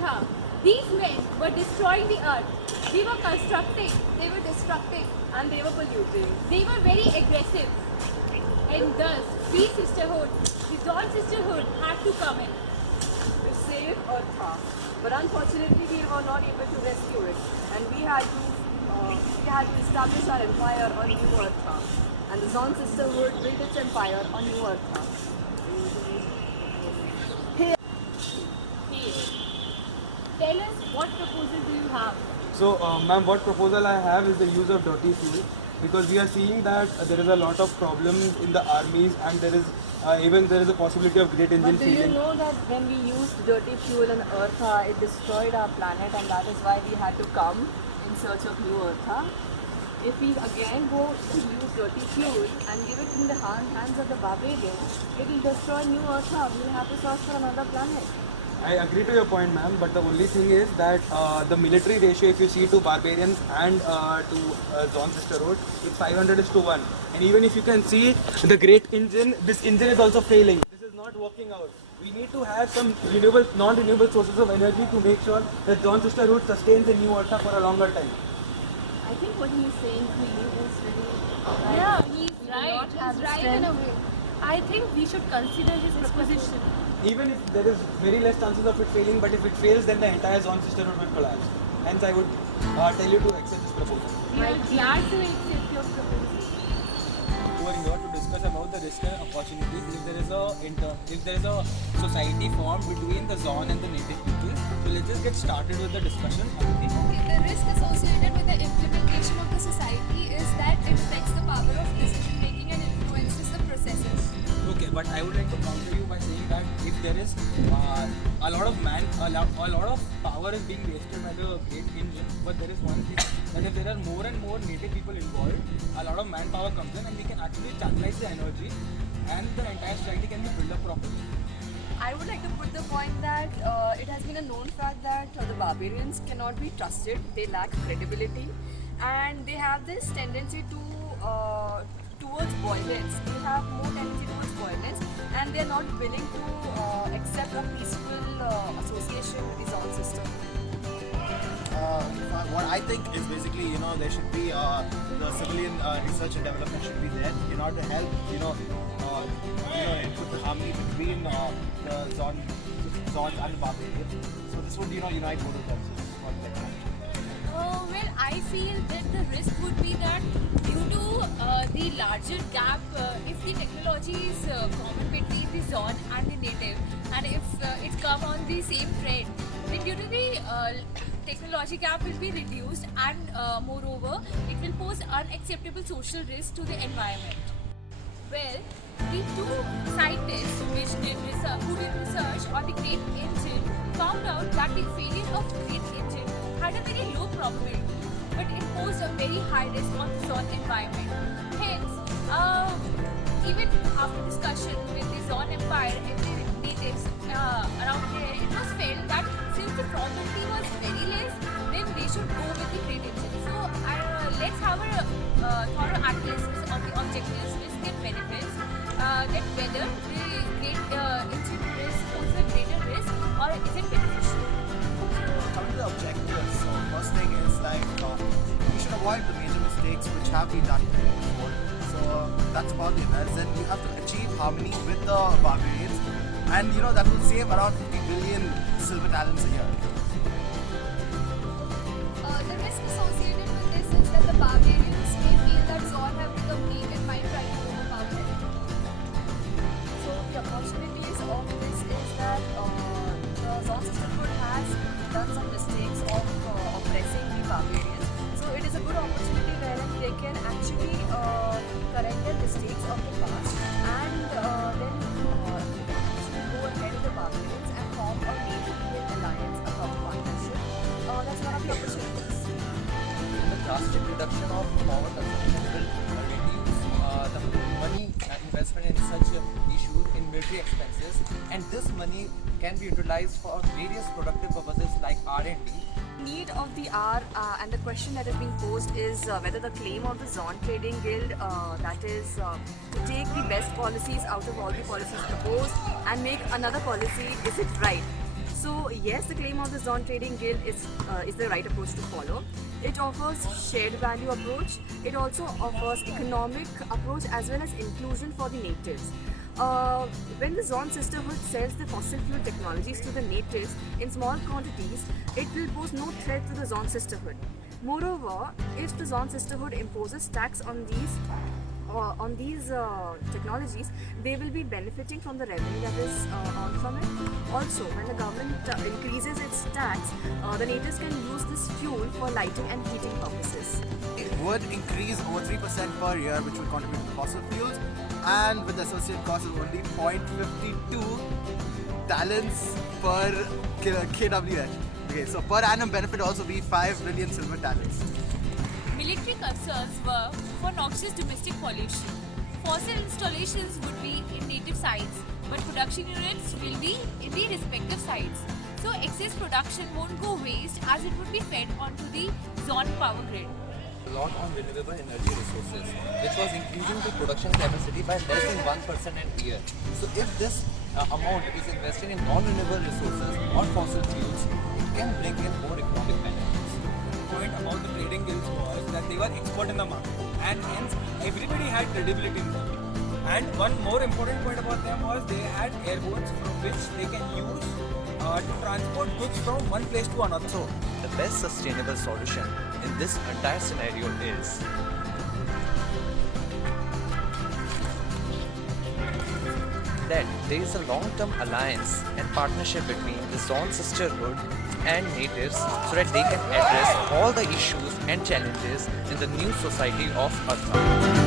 Eartha. These men were destroying the earth. We were constructing. They were destructing. And they were polluting. They were very aggressive. And thus, we sisterhood, the Zon sisterhood had to come in. To save Eartha. But unfortunately, we were not able to rescue it. And we had to establish our empire on New Eartha. And the Zon sisterhood built its empire on New Eartha. Hey, tell us what proposal do you have? So, ma'am, what proposal I have is the use of dirty fuel, because we are seeing that there is a lot of problems in the armies, and there is a possibility of great engine But do you failing. know that when we used dirty fuel on Eartha, it destroyed our planet, and that is why we had to come in search of New Eartha? If we again go to use dirty fuel and give it in the hands of the barbarians, it will destroy New Eartha. We will have to search for another planet. I agree to your point, ma'am, but the only thing is that the military ratio, if you see to barbarians and to Zon Sisterhood, it's 500:1. And even if you can see the great engine, this engine is also failing. This is not working out. We need to have some non-renewable sources of energy to make sure that Zon Sisterhood sustains the New Eartha for a longer time. I think what he's saying to you is very Yeah, he's do right. not have He's the right in a strength. way. I think we should consider his proposition. Even if there is very less chances of it failing, but if it fails, then the entire Zon Sisterhood will collapse. Hence, I would tell you to accept this proposal. We are glad to accept your proposal. We are here to discuss about the risk and opportunities if there is a society formed between the Zon and the native people. So let's just get started with the discussion. Okay, the risk associated with the implementation of the society is that it affects the power of decision making and influences the processes. Okay, but I would like to counter you by saying that if there is a lot of power is being wasted by the great engine, but there is one thing that if there are more and more native people involved, a lot of manpower comes in and we can actually channelize the energy and the entire society can be built up properly. I would like to put the point that it has been a known fact that the barbarians cannot be trusted. They lack credibility, and they have this tendency to towards violence. They have more tendency towards violence, and they are not willing to accept a peaceful association with the Zon system. What I think is basically, there should be the civilian research and development should be there in order to help, put the harmony between the Zons and the barbarians. So this would, unite both of them. So this is what I think. Well, I feel that the risk would be that due to the larger gap, if the technology is common between the Zon and the native, and if it come on the same trend, then due to the technology gap will be reduced, and moreover, it will pose unacceptable social risk to the environment. Well, the two scientists who did research on the great engine found out that the failure of great engine had a very low probability, but it posed a very high risk on the Zon environment. Hence, even after discussion with the Zon Empire and the natives around there, it was felt that since the probability was very less, then they should go with the great engine. So let's have a thorough analysis of the objectives, risks and benefits, that whether the great engine risk poses a greater risk or is it beneficial. Coming to the objectives, so first thing is we should avoid the major mistakes which have been done before. So that's about the events. Then you have to achieve harmony with the barbarians, and that will save around 50 billion silver talents a year. The risk associated with this is that the barbarians may feel that Zon have become weak and might try to overpower them. So the opportunities of this is that the Zon sisterhood has done some mistakes of oppressing the barbarians. So it is a good opportunity wherein they can actually correct their mistakes of the past, and then actually go ahead with the barbarians and form a native alliance, a common partnership. That's one of the opportunities. The drastic reduction of power consumption will reduce the money investment in such issues in military expenses, and this money can be utilized for various productive purposes like R&D. Need of the hour, and the question that is being posed is whether the claim of the Zon Trading Guild, that is to take the best policies out of all the policies proposed and make another policy, is it right? So yes, the claim of the Zon Trading Guild is the right approach to follow. It offers shared value approach. It also offers economic approach as well as inclusion for the natives. When the Zon Sisterhood sells the fossil fuel technologies to the natives in small quantities, it will pose no threat to the Zon Sisterhood. Moreover, if the Zon Sisterhood imposes tax on these technologies, they will be benefiting from the revenue that is earned from it. Also, when the government increases its tax, the natives can use this fuel for lighting and heating purposes. It would increase over 3% per year, which would contribute to fossil fuels, and with the associated cost of only 0.52 talents per kWh. Okay, so per annum benefit also be 5 billion silver talents. Military concerns were for noxious domestic pollution. Fossil installations would be in native sites, but production units will be in the respective sites. So excess production won't go waste as it would be fed onto the Zon power grid. A lot on renewable energy resources, which was increasing the production capacity by less than 1% a year. So if this amount is invested in non-renewable resources or fossil fuels, it can bring in more economic benefits. Point about the trading guilds was that they were expert in the market, and hence everybody had credibility in them. And one more important point about them was they had airboats from which they can use to transport goods from one place to another. So the best sustainable solution in this entire scenario is that there is a long-term alliance and partnership between the Zon Sisterhood and natives so that they can address all the issues and challenges in the new society of Earth.